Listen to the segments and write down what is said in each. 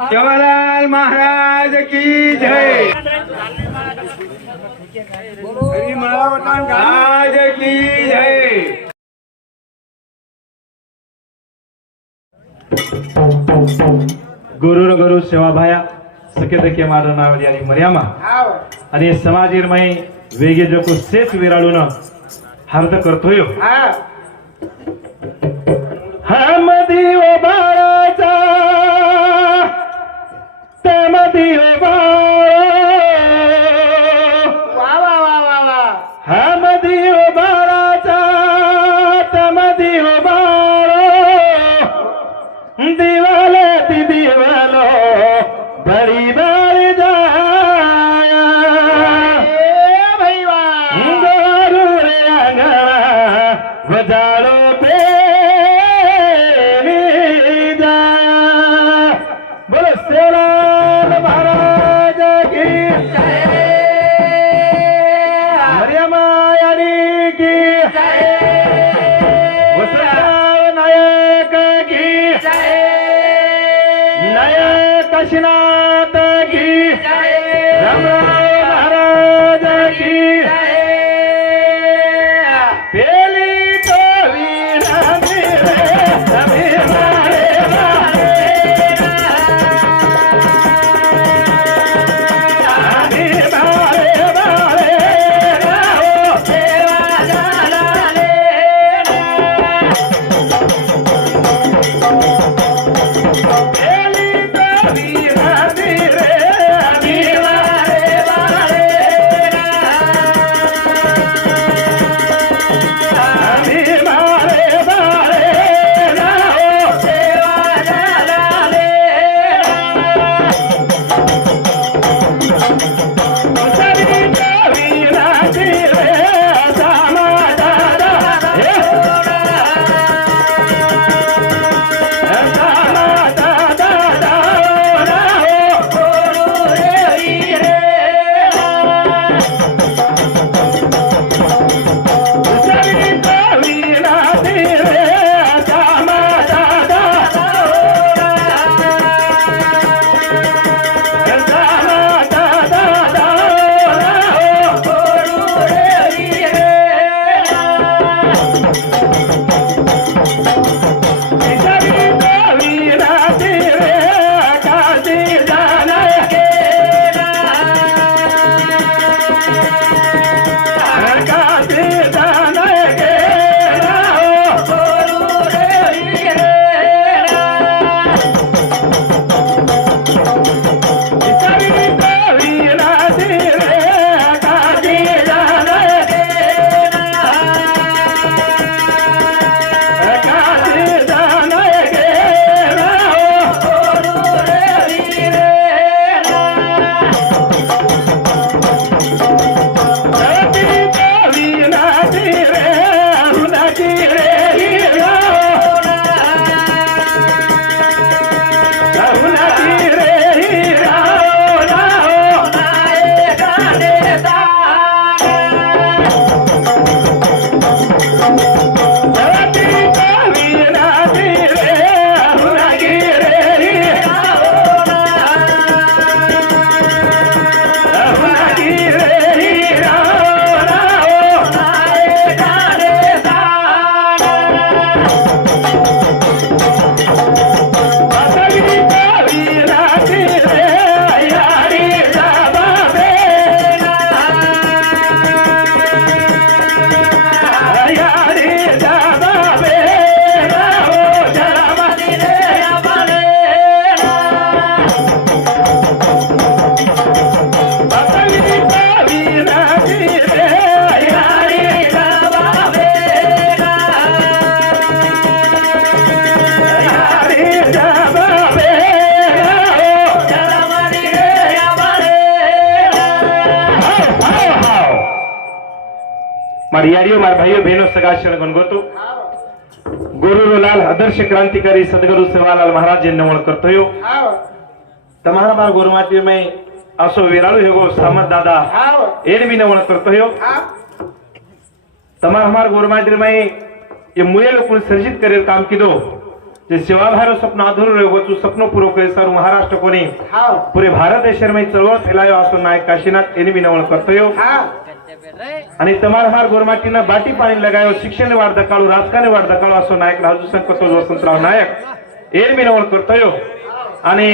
सेवालाल महाराज की जय। महाराज की जय। गुरु गुरु सेवा भाया सकेत के मार नावली आणि मर्यामा आणि समाजीरमय वेगे जको सेच विराळून हार्द करतोय हमदी ओ बाळाचा तमदी ओ वा वा वा वा वा। हमदी ओ बाळाचा तमदी ओ दिवाले ती दिवालो बड़ी बारी जाया भैया गोरू रे अंगना वजालो पे जाया। बोलो सेवालाल महाराज की जय। मरियमा यानी की जय। वसंतराव नायक की जय। नायक काशीनाथ की जय। रामराव महाराज की जय। पेली तो वीणा मेरे सभी मारे मारे आदि मारे मारे राहो सेवा झालाले। पेली तो वीणा मेरे आदि मारे मारे आदि मारे मारे राहो सेवा झालाले। सभी तो वीणा मेरे दामा दादा दामा दादा राहो सभी तो वीणा मेरे दामा दादा दामा दादा राहो सभी तो वीणा मेरे काशी जाना काशी जाना के राहो सभी तो वीणा मेरे काशी जाना काशी जाना के राहो सभी तो वीणा मेरे उनकी रे उनकी रे सभी तो वीणा मेरे उनकी रे उनकी रे सभी तो वीणा मेरे यारी जाबा यारी जाबा राहो जरामती रे सभी तो वीणा मेरे यारी जाबा यारी जाबा मारी यारियों मार भाइयों बहनों सगा क्षण गुणगोतो गुरु लाल आदर्श क्रांतिकारी सदगुरु सेवालाल महाराज जी नमन करतो यो તમારા માર ગુરુમાતી મે આસો વિરાળો હેગો સામત દાદા એને બી નમન કરતો યો તમારા માર ગુરુમાતી મે ये मुळे लोक सर्जित करेल काम किदो તે સેવાભાઈનું સપનું અધૂરું રહ્યું હતું સપનું પૂરું કરી સારું મહારાષ્ટ્ર કોની हाव પૂરે ભારત દેશમાં ચળવળ ફેલાયો આસો નાયક કાશીનાથ એની વિનવણ કરતો हा અને તમારા હાર ગોરમાટીના બાટી પાણી લગાયો શિક્ષણને વાડ દકાળું રાજકારણને વાડ દકાળું આસો નાયક રાજુ સંકતો વસંતરાવ નાયક એની વિનવણ કરતો અને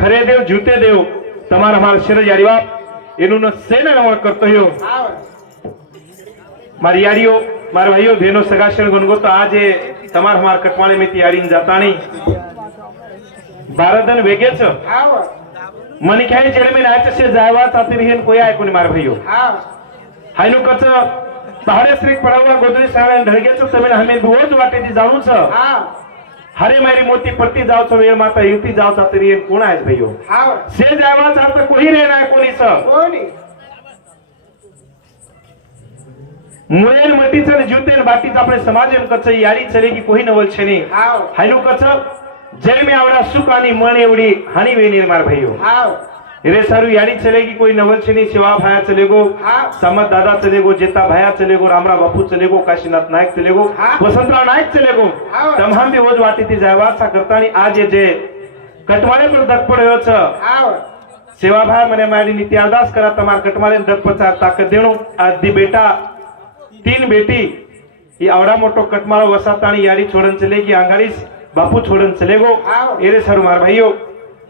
ખરે દેવ જૂતે દેવ તમારા માર શિર યારી બાપ એનું સેને નવણ કરતો हाव મારી યારીઓ મારા ભાઈઓ બહેનો સગાશણ ગણગો તો આજે તમાર માર કટવાળે મેં યારી જાતાણી ભારતન વેગે છે हाव મને ક્યાંય જેડે મેં નાચ છે જાવા સાથે રહીને કોઈ આય કોની મારા ભાઈઓ हाव હાઈનું કચ પહાડે શ્રી પડાવવા ગોદરી સારા ઢળગે છે તમે અમે રોજ વાટેથી જાણું છે हाव હરે મારી મોતી પડતી જાવ છો વેળ માતા યુવતી જાવ સાથે રહીને કોણ આય ભાઈઓ हाव સે જાવા સાથે કોઈ રે ના કોની છે कोणी મુળેન મટી છે ને જૂતેન બાટી આપણે સમાજ એમ કચ્છ યારી ચલેગી કોઈ નવલ છે નહીં हाव હાઈનું કચ્છ જેલ में आवड़ा सुकानी मण एवढी हानी वे निर्माण भयो हाव रे सारू यारी चलेगी कोई नवल छनी सेवा भाया चलेगो हाँ। समत दादा चलेगो जेता भाया चलेगो रामरा बापू चलेगो काशीनाथ नायक चलेगो हाँ। वसंतराव नायक चलेगो हाँ। तमाम भी वोज वाटी थी जावा सा करतानी आज ये जे कटवाळे पर दक पड्यो छ हाव सेवा भाया मने मारी नीति अरदास करा तमार कटवाळे दक पचा ताकत देणो आज दी बेटा तीन बेटी ये आवड़ा मोटो कटमाळो वसातानी यारी छोड़न चलेगी आंगाड़ीस बापू छोड़न चलेगो हाँ। एरे सारू मार भाईयो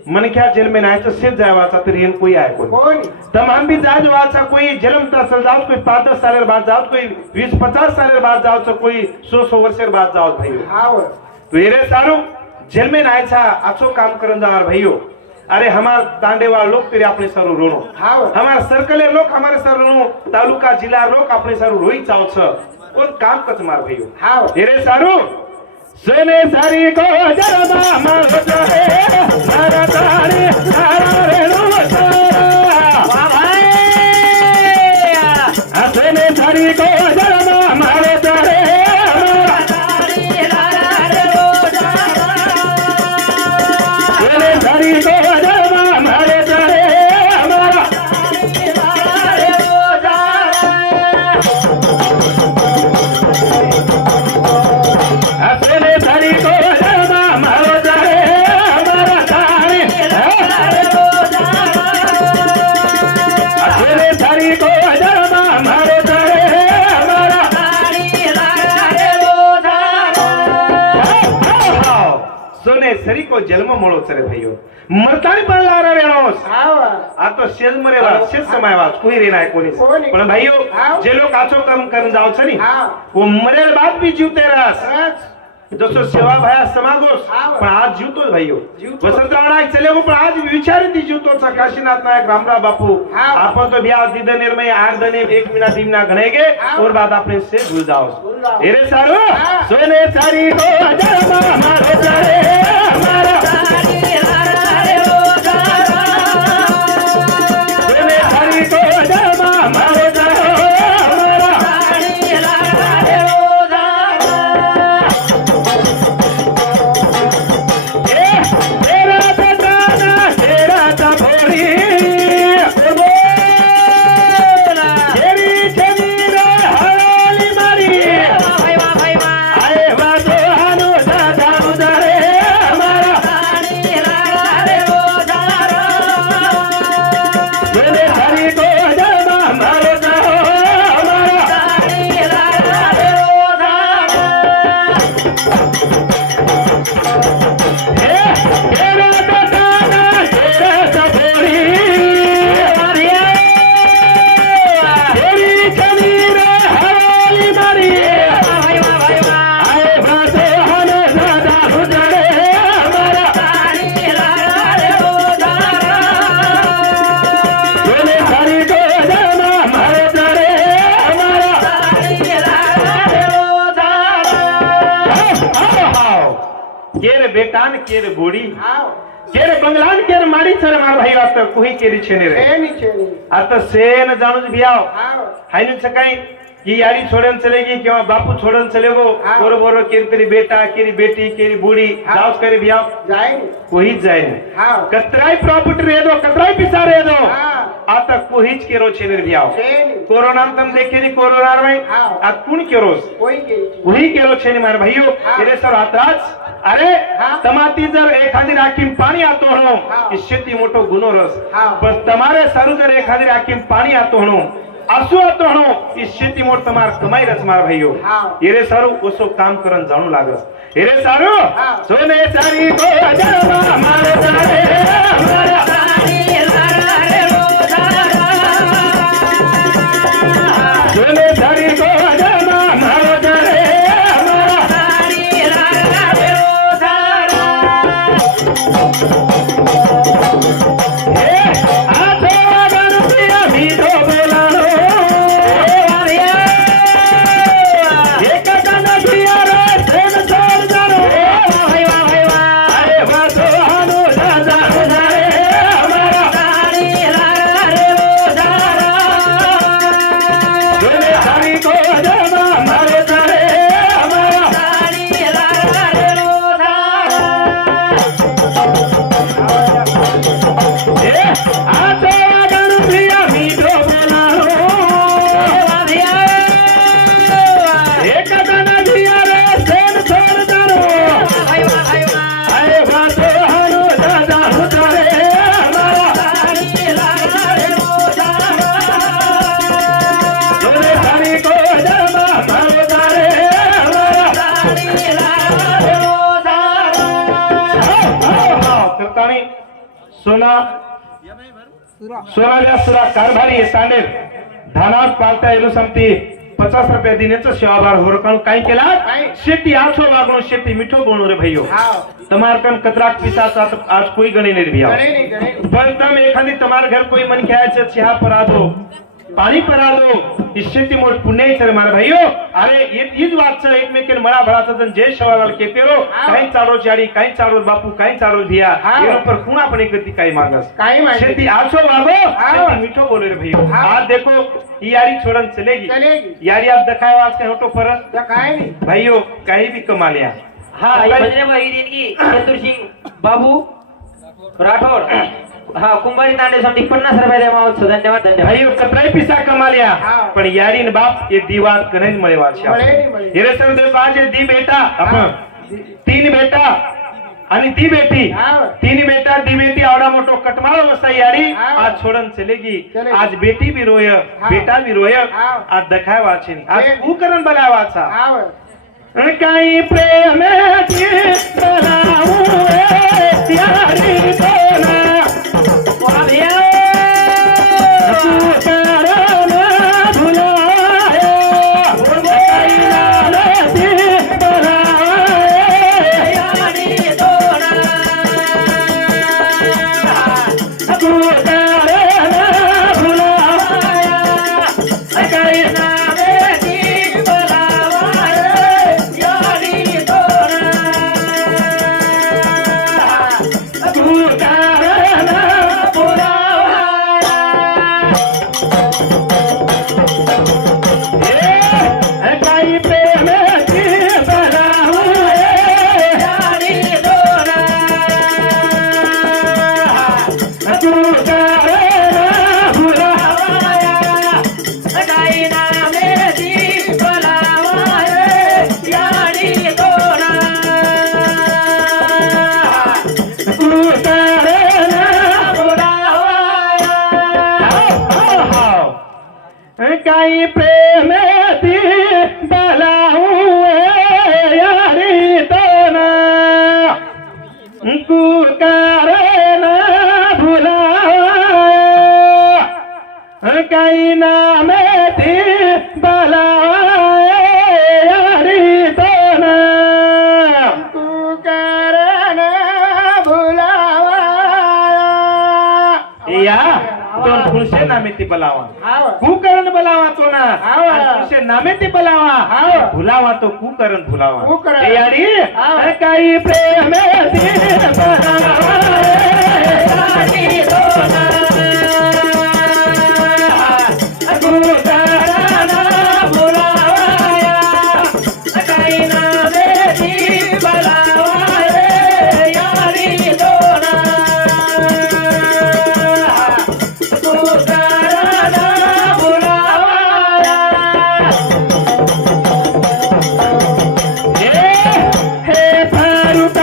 मन क्या जेल में नाय तो सिर जाय वाचा तो रियन कोई आए कोई कोणी तमाम भी जाज वाचा कोई जन्मता सल जाओ कोई 5-10 साल बाद जाओ कोई 20-50 साल बाद जाओ तो कोई 100 वर्ष बाद जाओ भाईयो हाव तो एरे सारू जेल में नाय छा अच्छो काम करन जावर भाईयो अरे हमार दांडेवाल लोग तेरे अपने सारू रोनो हाव हमार सर्कल लोग हमारे सारू रोनो तालुका जिला लोग अपने सारू रोई चाव छ कोण काम कच मार भाईयो हाव एरे सारू सोने सारी को जरमा मारो चाहे सारा तारे सारा रेणु सारा वाह भाई सोने सारी को जरमा मारो चाहे सोने सारी को जरमा मारो चाहे हमारा सोने सारी को जरमा मारो चाहे हमारा तारे सोने सारी को जरमा मारो चाहे हमारा सोने सरी को जन्म મળો છે રે ભાઈઓ મરતાની પણ લારા વેણો हाव આ તો શેજ મરેલા શેજ સમાયવા કોઈ રેના કોની કોની? પણ ભાઈઓ હા। જે લોકો આચો કામ કરીને જાવ છે ની હા। वो मरेल बात भी जीवते रस સરસ दोस्तों सेवा भाया समागोस હા। पण आज जीवतो भाईयो जीवतो। वसंतराव नायक चलेगो पण आज विचारी ती जीवतो चा काशीनाथ नायक रामराव बापू હા। आपण तो ब्याह दिदनेर में 8 दने 1 महीना दीमना गणेगे હા। और बाद अपने से भूल जाओ भूल जाओ। एरे सारो હા। सोने सारी को जरमा मारो चाहे हमारा सोने सारी को जरमा मारो चाहे हमारा तेरा बताना तेरा तभोरी तेरी जमीन हवाली मारी आए वादो हानो दादा उदारे हमारा सोने सारी को जरमा मारो चाहो हमारा तेरा बताना तेरा तभोरी तेरी जमीन हवाली मारी आए वादो हानो दादा उदारे हमारा सोने सारी को जरमा मारो चाहे हमारा केर बेटान केर बोडी हाव केर बंगलान केर माडी सर मार भाई आता कोही केरी छेने रे छेनी छेनी आता सेन जाणूच भियाव हाव हायनु सकाळी की यारी छोड़न चलेगी किंवा बापू छोड़न चलेगो हाँ। बरोबर केरी बेटा केरी बेटी केरी बूढ़ी हाँ। जाओ करे भियाव जायनी कोहीच जाय हाव कतराय प्रॉपर्टी रेदो कतराय पिसा रेदो हाँ। आता कोहीच केरो छेने भियाव छेनी कोरोना तम देखेनी कोरोना में हाँ। आ कुण केरोस कोई के वही केरो छेने मार भाईयो हाँ। तेरे सर आत्राज अरे હા. તમાતી જર એખાદી રાખી પાણી આતો હણો હા. એ શેતી મોટો ગુનો રસ હા. પણ તમારે સારું જર એખાદી રાખી પાણી આતો હણો આસુ આતો હણો એ શેતી મોટ તમાર કમાઈ રસ મારા ભાઈઓ હા. એરે સારું ઓસો કામ કરન જાણું લાગસ એરે સારું હા. જોને સારી કો અજરવા મારે જાણે મારા જોને સારી કો અજરવા મારો જાણે सोना सोनाल्या सुरा कारभारी येताने धानात पालता येलो समती 50 रुपये दिनेचं सेवाभार होरकण काय केला काय? शेती आछो वागणो शेती मिठो बोणो रे भाईयो હા. તમાર કન કતરાક पिसाचा आज कोई गणी नहीं दिया ગણે નહીં, ગણે નહીં. पण तम एखादी તમાર घर कोई मन ख्याल से चहा परा दो पाणी परा दो इस शेती मोठ पुण्य तर मारा भाईयो अरे हीच वाच एकमेकीन मळा भळाचा जण जे शवालाल केपेरो हा. काही चारो चाडी काही चारो बापू काही चारो धिया हा. एरो पर कुणा पण एकती काही मागस काही मागे. शेती आछो वागो हा. शेती मिठो बोले रे भाईयो हा. आज देखो ये यारी छोड़न चलेगी चलेगी. यारी आप दिखाओ आज के होटो परत त्या काय नाही. भाईयो काही भी कमा लिया हाँ ये बजने वाली दिन की चतुर सिंह बाबू राठौर हाँ कुंभारी तांडे समती 50 रुपये दे मावत धन्यवाद धन्यवाद भाईयो कतराई पिसा कमा लिया हा. पण यारी न बाप ये दीवार कने मळे वाछा મળે નહીં, મળે. हिरे सर देव आज ये दी बेटा हा. आपण 3 बेटा आणि दी बेटी हा. 3 बेटा दी बेटी आवडा मोठो कटमाळो वसा यारी हा. आज छोडन चलेगी चलेगी. आज बेटी भी रोय हा. बेटा भी रोय हा. आज दखाय वाचे आज हे. तू करन बलाय वाचा આવ. काही प्रेम बनाऊ यारी कोना काही प्रेम बलाऊ यारी तोना कुकार भुला काही नाम ती बला यारी तोना તું કરન ભૂલાવા. या दोन पुरुषे नामे ती बलावा આવ. कुकरण बलावा तो ना हाव. पुरुषे नामे ती बलावा हाव. भुलावा तो कुकरण भुलावा कुकरण. ए यारी हाव. काही प्रेम ती बलावा यारी तोना कुकरण भुलावा काही नामे ती बलावा यारी तोना हे फारूक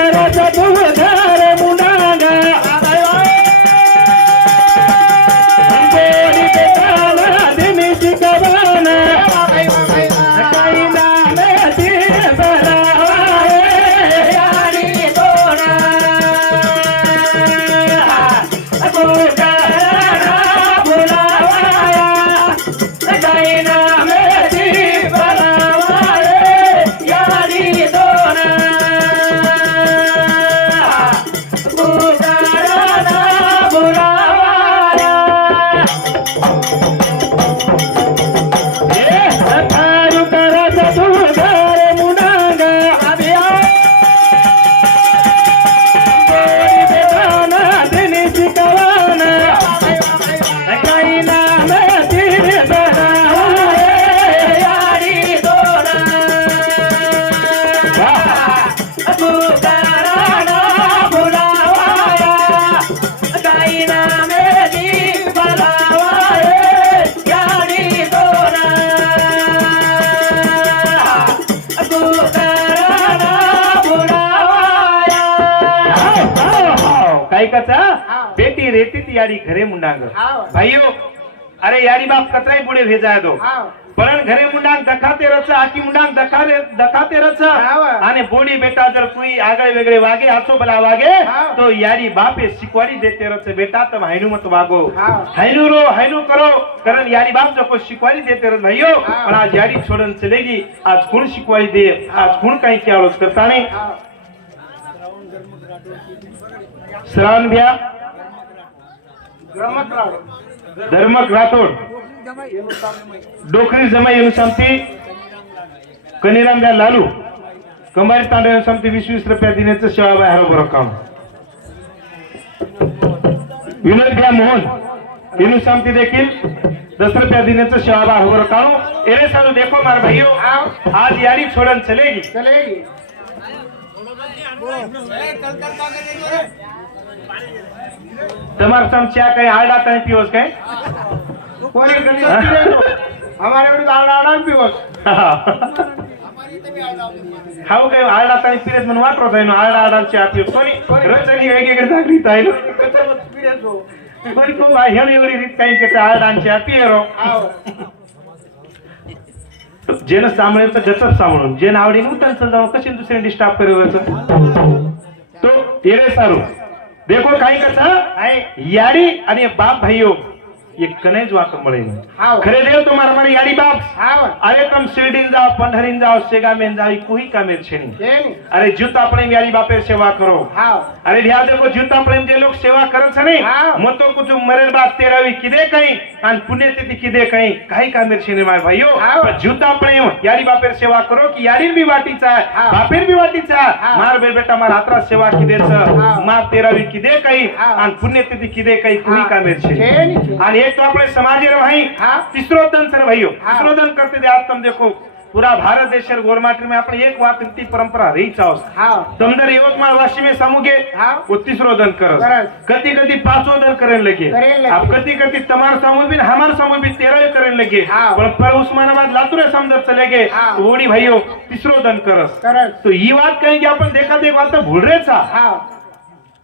काही कचा हा. बेटी रेती ती याडी घरे मुंडांग हा. भाईओ अरे याडी बाप कतराई बुडे भेजाय दो हा. पण घरे मुंडांग दखाते रच आकी मुंडांग दखाते रच हा. आणि बोडी बेटा जर कोई आगळे वेगळे वागे आचो भला वागे हा. तो याडी बापे शिकवाडी देते रच बेटा तम हायनू मत वागो हा. हायनू रो हायनू करो कारण याडी बाप जो को शिकवाडी देते रच भाईओ हा. पण आज याडी छोडन चलेगी आज कोण शिकवाडी दे आज कोण काही क्या करता नाही हा. श्रावण भ्या गमत राव. धर्मक राठोड डोकरी जमा येऊन संपती कनिराम भ्या लालू कंबारी तांडा येऊन संपती 20-20 रुपया दिण्याचं सेवाबाई हरोबर काम विनोद भ्या मोहन येऊन संपती देखील 10 रुपया दिण्याचं सेवाबाई हरोबर काम एरे सारू देखो मार भाइयों आज यारी छोड़न चलेगी चलेगी. તમાર સમ ચા કઈ આડા કઈ પીઓસ કઈ कोणी गणेश पीरे तो. हमारे एवढी आडाआडा पिवस. हाऊ कई आડા કઈ પીરે મને વાટરો થાય નો આડા આડા ચા પીઓ કોની રચની વેગેગડે સાકરી થાય નો गणेश पीरे तो. कोणी को भाई हेली एवढी રીત કઈ કે આડા ચા પીરો हाव. जेन सामळे तर गचप सामळून जेन आवडी नु त्यांचं जाऊ कशी दुसरे डिस्टर्ब करेवचं तो एरे सारू देखो काही कसा आहे. याडी आणि बाप भाईयो ये कनेज वाक मळे हाव. खरे देव तुम्हारा मारी याडी बाप हाव. अरे तुम शिरडीन जाओ पंढरीन जाओ सेगामेन जाओ कोई कामेर छेनी केनी. अरे जूता प्रेम याडी बापेर सेवा करो हाव. अरे ध्यान देखो जूता प्रेम जे लोग सेवा करत छ नहीं हाँ. मतो कुछ मरेल बात तेरावी किदे कहीं आणि पुण्यतिथि किदे कहीं काही कामेर छेने माय भाइयो हाँ. पण जूता प्रेम याडी बापेर सेवा करो की याडी बी वाटीचा हाँ. बापेर बी वाटीचा हाँ. मार बेल बेटा मार हातरा सेवा किदेच हाँ. मार तेरावी किदे कहीं हाँ. आणि पुण्यतिथि किदे कहीं कोई हाँ. कामेर छेने केनी. आणि एक तो अपने समाज रो भाई हाँ. तीसरो दन सर भाइयों हाँ. तीसरो दन करते दे आज तुम देखो पूरा भारत देश गोरमाटी में अपने एक बात रीति परंपरा रही चाहो हाव. तमदर यवतमाळ वाशी में समूगे हाँ. वो तीसरो दन करस करस. कति कति पांचो दन करें लगे करें लगे. अब कति कति तमार समूह भी हमार समूह भी 13 करें लगे हाँ. पर उस्मानाबाद लातूर समझर चले गए हाँ. वोड़ी भाइयों तीसरो दन करस करस. तो ये बात कहेंगे अपन देखा देख बात तो भूल रहे था हाव.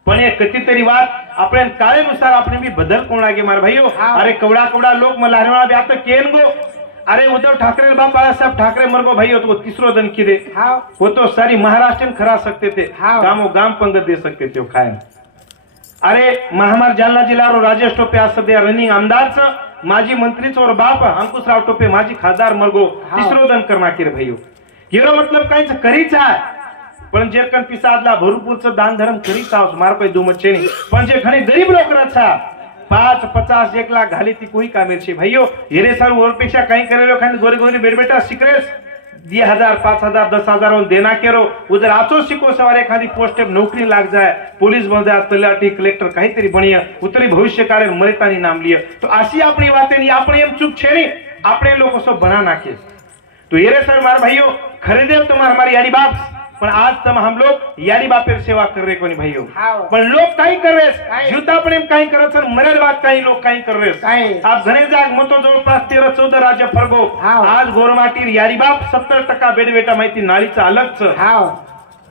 पण ये कितीतरी वाद आपण काळेनुसार आपण बी बदल कोण लागे मार भाइयों हाँ. अरे कवडा कवडा लोक मला हरवाळा बी आता केन गो अरे उद्धव ठाकरे बाप बाळासाहेब ठाकरे मरगो भाइयों तो तीसरो दन किदे हाव. वो तो सारी महाराष्ट्र खरा सकते थे हाँ. गामो गाम पंगत दे सकते थे वो खाए अरे महामार जालना जिला और राजेश टोपे आज सध्या रनिंग आमदार माजी मंत्रीच और बाप अंकुशराव टोपे माजी खासदार मरगो हाँ. तीसरो दन करना के भाइयों येरो मतलब काहीच करीच आहे पण जे कण पिसादला भरपूरचं दान धर्म करीत आहोत मार काही दुमत छे नाही पण जे घणे गरीब लोक रहा 5, 50, 1 लाख घाली ती कोई कामेर छे भाइयों हेरे सर और पेक्षा काही करेलो खाली गोरी गोरी बेटा सिक्रेस 10,000, 5,000, 10,000 और देना केरो उधर आचो शिको सवार एखादी पोस्ट नौकरी लाग जाए पुलिस बन जाए तलाठी कलेक्टर काहीतरी बनिय उतरी भविष्य कार्य मरेतानी नाम लिय तो अशी अपनी बातें नहीं अपने एम चूक छे नहीं अपने लोग सब बना नाखे तो हेरे सर मार भाइयों खरीदे तुम्हार हमारी यारी बाप पण आज तम हम लोग याडी बापेर सेवा कर रहे कोणी भाइयों हाव. पण लोग काही कर रहे काही. जूता प्रेम काही करत सर मरेल बात काही लोग काही कर रहे काही. आप घणे जाग मतो जवळपास 13-14 राज्य फरगो हाव. आज गोरमाटी याडी बाप 70% बेड बेटा माहिती नाळीचा अलगच हाव.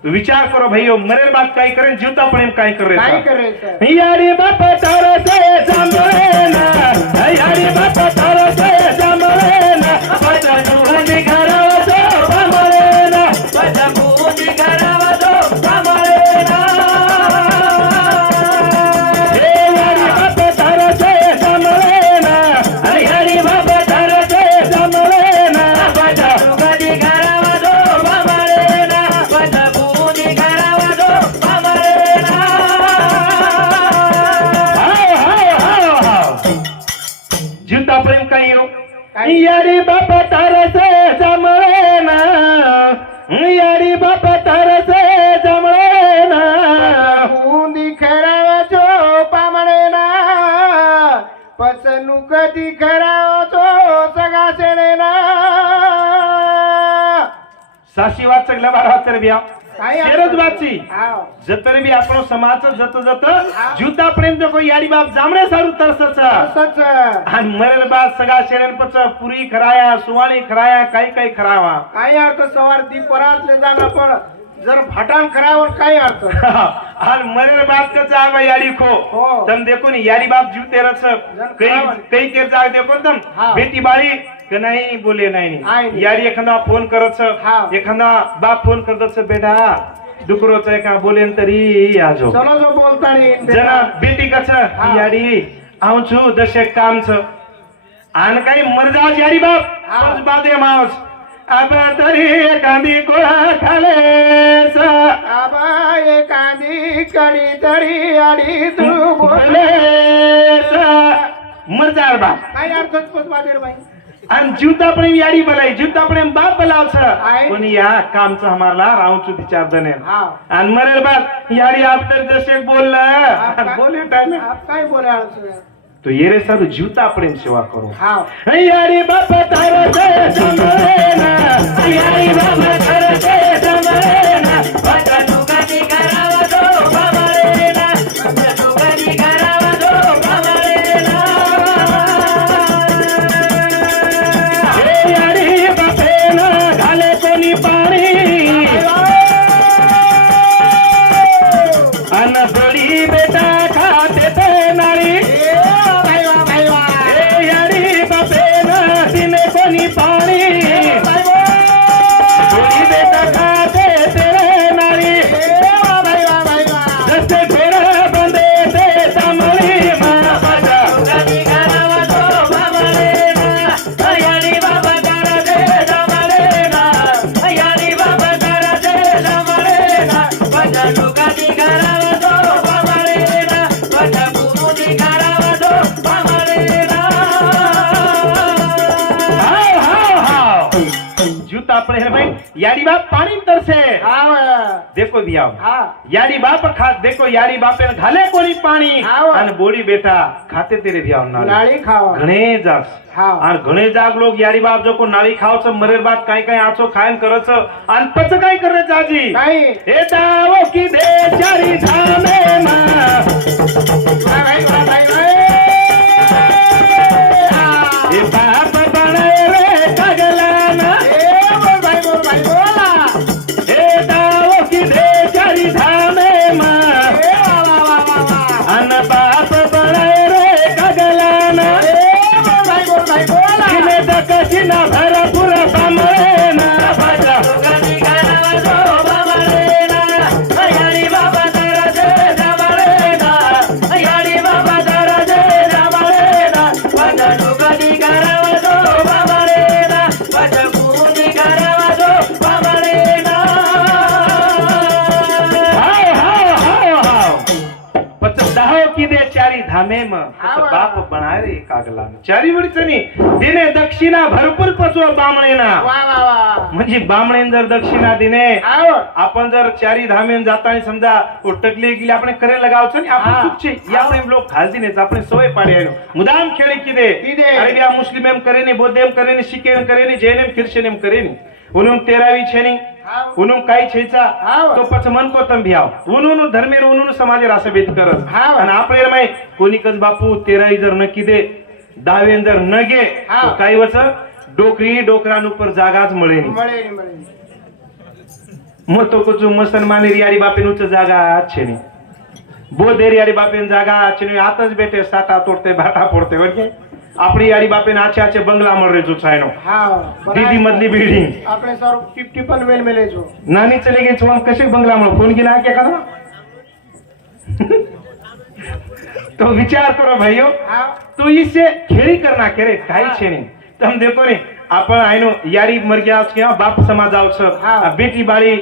विचार करो भाइयों मरेल बात काही करेन जूता प्रेम काही कर काय रहे करायचं. याडी बाप तार से सांभळे ना याडी बाप तार से सांभळे ना बजावून घरावतो सांभळे ना बजावून घरावतो सांभळे ना हे याडी बाप तार से सांभळे ना याडी बाप तार से सांभळे ना बजावून घरावतो सांभळे ना बजावून घरावतो सांभळे ना जूता प्रेम काही येऊ यारी बाप तार से जमळे ना यारी बाप तार से जमळे ना बूंदी खरावचो पामणे ना पसनुक ती खरावचो सगा सेणे ना. साशी वाचकला बारा वाचर बिया काय शेरच वाची हाव. जतर बी आपण समाज जत जत हा. जूता प्रेम देखो यारी बाप जामणे सारू तरसच असंच. आणि मरेल बात सगळा शेरणपच पुरी खराया सुवाणी खराया काही काही खरावा काय अर्थ सवार ती परातले जाणं पण जर भटान करावर काय अर्थ और मरे बात का जाग यारी खो हो। तुम देखो नहीं यारी बाप जूते रच कई कई के जाग देखो तुम हाँ। बेटी बाळी का नाही बोले नाही आहे. यारी एखादा फोन करत हाँ। एखादा बाप फोन करत बेटा दुकरोच आहे का बोलेन तरी आजो चलो जो बोलता नहीं जना बेटी कस हाँ। यारी आऊं छु दशे काम छ आन काही मरजाच यारी बाप हाँ। आज बादे मावस अब तरी एखादी गोळा खालेस आबा एखादी कडी तरी आणि तू बोले बोलेस मरजार बाप काय अर्थच पत वादेर बाई आणि जीवता पण याडी बोलाय जीवता पण बाप बोलावस आहे. पण या कामचं हमारला राहून छु विचार दने हाँ आणि मरेल बाप याडी आप तर जसे बोलला बोले टाइम आप काय बोले आळस तो ये रे सर जीवता प्रेम सेवा करो हाँ यारी बाप तारा से समरेना यारी बाप तारा से समरेना वचन कधी करावा तो बाबारेना वचन कधी करावा तो बाबारेना हे यारी बापेना घाले कोणी पाणी अन बडी बेटा खाते ते नाळी हे यारी बापेना दिने कोणी पाणी बडी बेटा खाते तेरे नाळी जसे फेर बंदे ते तांबळी मापाचा कधी करावा तो बाबारेना यारी बाबा करा दे बाबारेना यारी बाबा करा दे बाबारेना वचन कधी करावा तो बाबारेना वचन कधी करावा तो बाबारेना हाव हाव हाव जूता पड़े है भाई यारी बाप पानी तरसे हाँ देखो भैया हाँ यारी बाप खा देखो यारी बापे घाले कोणी पाणी हाव. आणि बोडी बेटा खाते तेरे भैया नाळी खावा घणे जाग हाव. आणि घणे जाग लोक यारी बाप जो को नाळी खावच मरेर बात काय काय आचो खायन करच आणि पच काय करे जाजी नाही हे दावो की दे चारी धामे मा भाई भाई हे बाप बनाए रे कगलाना बोल भाई बोला हे दावो की दे चारी धामे मा अन बाप बनाए रे कगलाना बोल भाई बोला किने दकशिना भरपूर बामळेना बाजा कधी करावा तो बाबारेना यारी बाबा करा दे बाबारेना यारी बाबा करा दे बाबारेना वचन कधी करावा तो बाबारेना वचन कधी करावा तो बाबारेना हाव हाव हाव हाव पच दहाव की दे चारी धामे म हाव. बाप बनाए रे कागला चारी वडचनी दिने दक्षिणा भरपूर पचव बामळेना वा वा वा म्हणजे बामणेन जर दक्षिणा दिने आव आपण जर चारी धामेन जाताना समजा उटकले गेली आपण करे लगावच आणि आपण हा. चुकचे या आपण लोक खालती नेच आपण सवय पाडी आहे मुदाम खेळे किदे किदे? अरे बिया मुस्लिम एम करेनी बौद्ध एम करेनी सिख एम करेनी जैन एम ख्रिश्चन एम करेनी उनुम 13वी छेनी हाव. उनुम काही छेचा हाव. तो पच मन को तम भियाव उनुन धर्मेर उनुन समाज रास बेत करत हाव. आणि आपले माय कोणी कस बापू 13 जर न किदे दावेन जर न गे हाव. तो काही वच डोकरी डोकरान ઉપર જાગાજ મળે ની મળે નહીં મળે નહીં. મતો કુછ મુસલમાન એરિયારી બાપે નું જાગા છે ની બોધ એરિયારી બાપે જાગા છે ની આત જ બેઠે સાટા તોડતે બાટા ફોડતે વળકે આપણી યારી બાપે આછે આછે બંગલા મળ રે જો છાયનો હા દીદી મદલી બિલ્ડિંગ આપણે સર 50 પણ મેલ મેલે છો નાની ચલી ગઈ છોન કશે બંગલા મળ ફોन केला क्या करा तो विचार करो भाइयों હા तो इससे खेड़ी करना करे काही छे नहीं तम देखो ने आपण आयनो यारी मर गया के बाप समाज आव छ हाँ. बेटी बाळी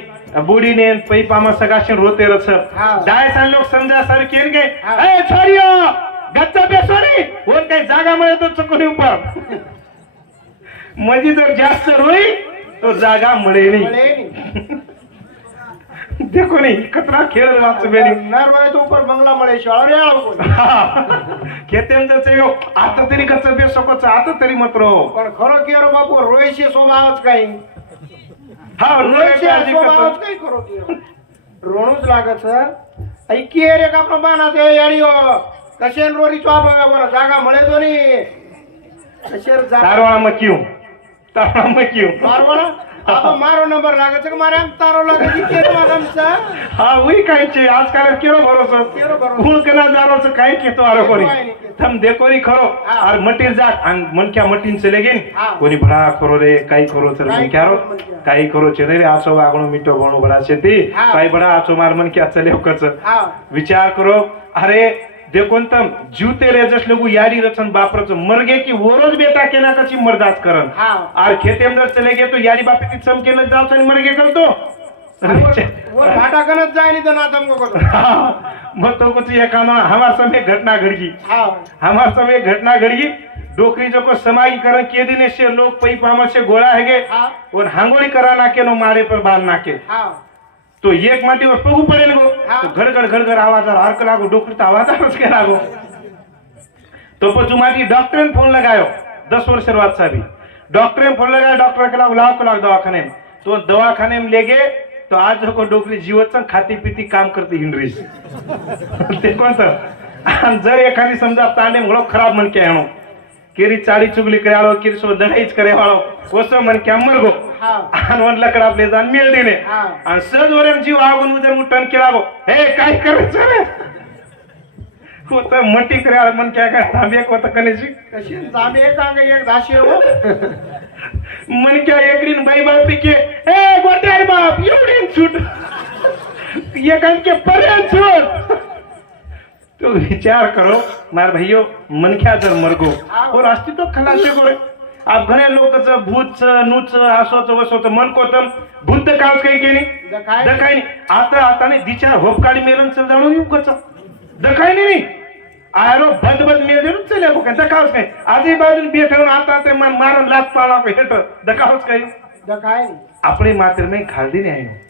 बूढ़ी ने पैपामा सगाशन रोते रछ हाँ. दायसान लोक समजा सर केन गे हाँ. ए छोरियो गच्चा बेसो नी वर काही जागा मिळे तो चकोनी ऊपर मजी जर जास्त रोई तो जागा मिळे नहीं મળે નહીં देखो नहीं कतरा खेळ वाच बेनी નર હોય તો ઉપર બંગલા મળે છે અરે આવો કેતેમ જશે યો आता तरी कच्चा बेसो को आता तरी मत रो પણ ખરો કેરો બાપુ રોય છે સોમાવત કઈ હા રોય છે કાળજી કરતો. સોમાવત કઈ કરો કેરો રોણું જ લાગે છે ऐकी रे का આપણો બાના છે યાડીઓ કશેન રોરી ચોપ બરો જાગા મળે તો ની કશેર જાગા તારવાળામાં ક્યું તારવાળામાં ક્યું મારવાળા अब मारो नंबर लागे છે કે મારે આમ તારો લાગે છે કેરવા ગામ છે હા વહી કાઈ છે આજકાલ કેરો ભરોસો કેરો ભરોસો? કુણ કના જારો છે કાઈ કેતો આરો કોની કાઈ નહીં કહેતો. તમ દેખો ની ખરો હા. আর મટીર જાત આન મન ક્યા મટીન ચલે ગઈ હા. કોની ભડા કરો રે કાઈ કરો છે કાઈ મન ક્યારો કરો મન ક્યા. કાઈ કરો છે રે આસો આગણો મીઠો ભણો ભડા છે તી હા. કાઈ ભડા આસો માર મન ક્યા ચલે કર હા विचार करो अरे देखो न तम जूते रे जस लोगु यारी रचन बापरच मर गए कि वो रोज बेटा केना कची मर्दात करन हाँ। और खेते अंदर चले गए तो यारी बापे की चमके न जाओ छन मर गए कल तो वो भाटा कनत जाए नहीं तो ना तुमको को मत तो कुछ ये कानो हमार समय घटना घड़ गई हाँ हमार समय घटना घड़ गई डोकरी जो को समाईकरण के दिन से लोग पई पामर से गोळा है गए हाँ। और हांगोड़ी करा नाके नो मारे पर बांध नाके हाँ तो एक माटी और पगू पड़ेल गो हाँ। तो घड़ आवाज हरक लागो डोकरी तो आवाज के लागो तो पछू माटी डॉक्टर ने फोन लगायो 10 वर्ष बाद साहब डॉक्टर ने फोन लगाया डॉक्टर के लाव दवाखाने में तो दवाखाने में ले गए तो आज को डोकरी जीवत खाती पीती काम करती हिंडरीस ते कोणतं आणि जर एखादी समजा तांडे म्हणून खराब मन के हेणो केरी चाळी चुगली करे आलो केरी सो लढाईच करे वाळो ओसो मन के मर गो हाँ आणि वन लकड आपले जाण मेळ दिले हाँ आणि सहज वरेम जीव आगून उदर मुठन केला गो हे काय करायचं रे होत मटी करे आलो मन काय काय थांबे होत कनेची कशी जामे एक अंग एक धाशी हो मन क्या एकडीन बाई बापी के ए गोट्यार बाप एवढीन छूट एकान के पर्यंत छूट तो विचार करो मार भाइयों मन क्या जर मरगो और अस्तित्व खलासे गोरे आप घणे लोकच भूत नूच आसोच वसोच मन कोतम भूत काच काही केली दखाय. दखाय नाही आता नाही दिचार होपकाडी मेलन चल जाणून येऊ कच दखाय नाही आरो बद मेले चले बो काय दखावच काय आजी बाजून बेठवून आता ते मन मारून लात पाळा को हेट दखावच काय दखाय अपने मात्र में खालदी नहीं है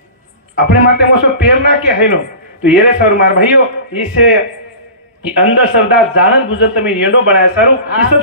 अपने माथे में सो पेरना के है नो तो ये रे सर मार भाइयों इसे कि अंदर सरदार जानन गुजरत में येडो बनाया सारू ये सब